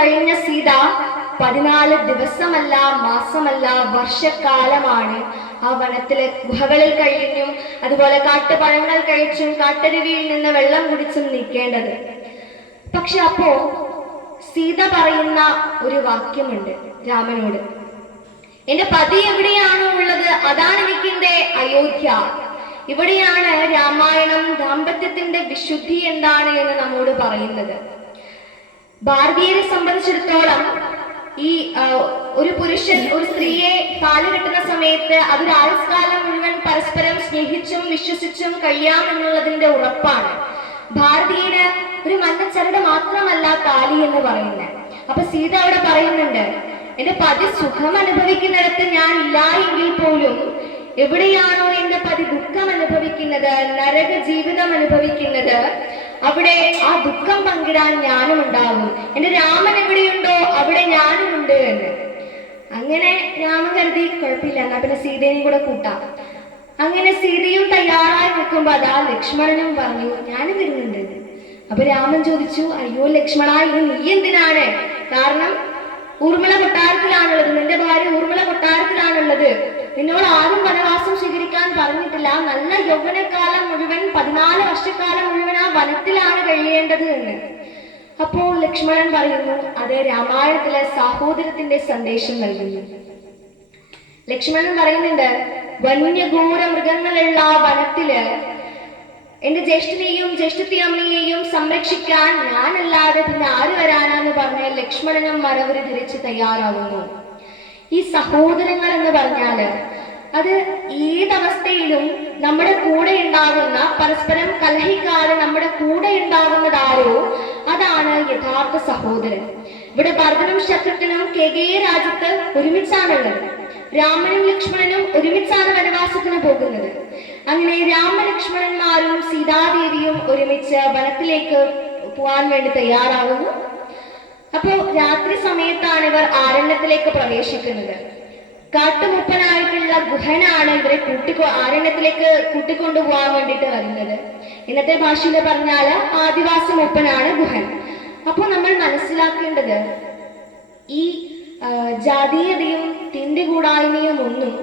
കഴിഞ്ഞ സീത 14 ദിവസമല്ല, മാസമല്ല, വർഷക്കാലമാണ് ആ വനത്തിലെ ഗുഹകളിൽ കഴിഞ്ഞും അതുപോലെ കാട്ടുപഴങ്ങൾ കഴിച്ചും കാട്ടരുവിയിൽ നിന്ന് വെള്ളം കുടിച്ചും നിൽക്കേണ്ടത്. പക്ഷെ അപ്പോ സീത പറയുന്ന ഒരു വാക്യമുണ്ട് രാമനോട്, എന്റെ പതി എവിടെയാണോ ഉള്ളത് അതാണ് എനിക്കെന്റെ അയോധ്യ. ഇവിടെയാണ് രാമായണം ദാമ്പത്യത്തിന്റെ വിശുദ്ധി എന്താണ് എന്ന് നമ്മോട് പറയുന്നത്. ഭാരതീയരെ സംബന്ധിച്ചിടത്തോളം ഈ ഒരു പുരുഷൻ ഒരു സ്ത്രീയെ താലി കെട്ടുന്ന സമയത്ത് അതൊരു ആയുഷ്കാലം മുഴുവൻ പരസ്പരം സ്നേഹിച്ചും വിശ്വസിച്ചും കഴിയാമെന്നുള്ളതിന്റെ ഉറപ്പാണ്. ഭാരതീയന് ഒരു മഞ്ഞച്ചരട് മാത്രമല്ല താലി എന്ന് പറയുന്നത്. അപ്പൊ സീത അവിടെ പറയുന്നുണ്ട്, എന്റെ പതി സുഖം അനുഭവിക്കുന്നിടത്ത് ഞാൻ ഇല്ല എങ്കിൽ പോലും എവിടെയാണോ എന്റെ പതി ദുഃഖം അനുഭവിക്കുന്നത്, നരക ജീവിതം അനുഭവിക്കുന്നത്, അവിടെ ആ ദുഃഖം പങ്കിടാൻ ഞാനും ഉണ്ടാകും. എന്റെ രാമൻ എവിടെയുണ്ടോ അവിടെ ഞാനും ഉണ്ട് എന്ന്. അങ്ങനെ രാമൻ കരുതി കുഴപ്പമില്ല, എന്നാ പിന്നെ സീതയും കൂടെ കൂട്ടാം. അങ്ങനെ സീതയും തയ്യാറായി നിൽക്കുമ്പോ അതാ ലക്ഷ്മണനും പറഞ്ഞു ഞാനും വരുന്നുണ്ട്. അപ്പൊ രാമൻ ചോദിച്ചു, അയ്യോ ലക്ഷ്മണ, ഇത് നീ എന്തിനാണ്? കാരണം ഊർമിള കൊട്ടാരത്തിലാണുള്ളത്, നിന്റെ ഭാര്യ ഊർമിള കൊട്ടാരത്തിലാണുള്ളത്. നിന്നോട് ആരും വനവാസം സ്വീകരിക്കാൻ പറഞ്ഞിട്ടില്ല. നല്ല യൗവനകാലം മുഴുവൻ 14 വർഷക്കാലം മുഴുവൻ ആ വനത്തിലാണ് കഴിയേണ്ടത് എന്ന്. അപ്പോൾ ലക്ഷ്മണൻ പറയുന്നു, അത് രാമായണത്തിലെ സാഹോദര്യത്തിന്റെ സന്ദേശം നൽകുന്നു. ലക്ഷ്മണൻ പറയുന്നുണ്ട്, വന്യഘോര മൃഗങ്ങളുള്ള വനത്തില് എന്റെ ജ്യേഷ്ഠനെയും ജ്യേഷ്ഠത്തിയമ്മയെയും സംരക്ഷിക്കാൻ ഞാനല്ലാതെ പിന്നെ ആര് വരാനാന്ന് പറഞ്ഞ് ലക്ഷ്മണനും മരവരി ധരിച്ച് തയ്യാറാവുന്നു. ഈ സഹോദരങ്ങൾ എന്ന് പറഞ്ഞാല് അത് ഏതവസ്ഥയിലും നമ്മുടെ കൂടെ ഉണ്ടാകുന്ന, പരസ്പരം കലഹിക്കാതെ നമ്മുടെ കൂടെ ഉണ്ടാകുന്നതാരോ അതാണ് യഥാർത്ഥ സഹോദരൻ. ഇവിടെ ഭരതനും ശത്രുഘ്നും കേകയ രാജ്യത്ത് ഒരുമിച്ചാണുള്ളത്. രാമനും ലക്ഷ്മണനും ഒരുമിച്ചാണ് വനവാസത്തിന് പോകുന്നത്. അങ്ങനെ രാമലക്ഷ്മണന്മാരും സീതാദേവിയും ഒരുമിച്ച് വനത്തിലേക്ക് പോകാൻ വേണ്ടി തയ്യാറാകുന്നു. അപ്പോ രാത്രി സമയത്താണ് ഇവർ ആരണ്യത്തിലേക്ക് പ്രവേശിക്കുന്നത്. കാട്ടുമുപ്പനായിട്ടുള്ള ഗുഹനാണ് ഇവരെ ആരണ്യത്തിലേക്ക് കൂട്ടിക്കൊണ്ടുപോകാൻ വേണ്ടിയിട്ട് വരുന്നത്. ഇന്നത്തെ ഭാഷയിൽ പറഞ്ഞാല് ആദിവാസി മുപ്പനാണ് ഗുഹൻ. അപ്പോൾ നമ്മൾ മനസ്സിലാക്കേണ്ടത് ഈ ജാതീയതയും തിണ്ടികൂടായ്മയും ഒന്നും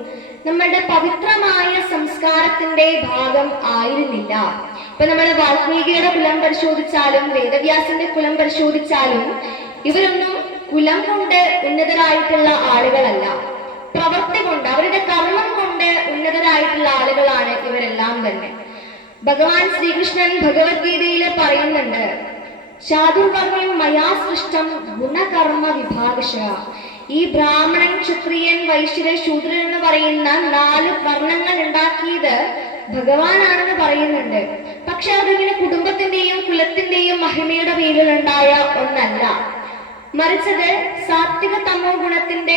നമ്മളുടെ പവിത്രമായ സംസ്കാരത്തിന്റെ ഭാഗം ആയിരുന്നില്ല. ഇപ്പൊ നമ്മൾ വാൽമീകിയുടെ കുലം പരിശോധിച്ചാലും വേദവ്യാസന്റെ കുലം പരിശോധിച്ചാലും ഇവരൊന്നും കുലം കൊണ്ട് ഉന്നതരായിട്ടുള്ള ആളുകളല്ല. പ്രവൃത്തി കൊണ്ട്, അവരുടെ കർമ്മം കൊണ്ട് ഉന്നതരായിട്ടുള്ള ആളുകളാണ് ഇവരെല്ലാം തന്നെ. ഭഗവാൻ ശ്രീകൃഷ്ണൻ ഭഗവത്ഗീതയിൽ പറയുന്നുണ്ട്, ചാതുർവർണ്ണ്യം മയാ സൃഷ്ടം ഗുണകർമ്മ വിഭാഗശ. ഈ ബ്രാഹ്മണൻ, ക്ഷത്രിയൻ, വൈശ്യൻ, ശൂദ്രൻ എന്ന് പറയുന്ന 4 വർണ്ണങ്ങൾ ഉണ്ടാക്കിയത് ഭഗവാനാണെന്ന് പറയുന്നുണ്ട്. പക്ഷെ അതിങ്ങനെ കുടുംബത്തിന്റെയും കുലത്തിന്റെയും മഹിമയുടെ പേരിൽ ഉണ്ടായ ഒന്നല്ല, മറിച്ചത് സാത്വിക തമോ ഗുണത്തിന്റെ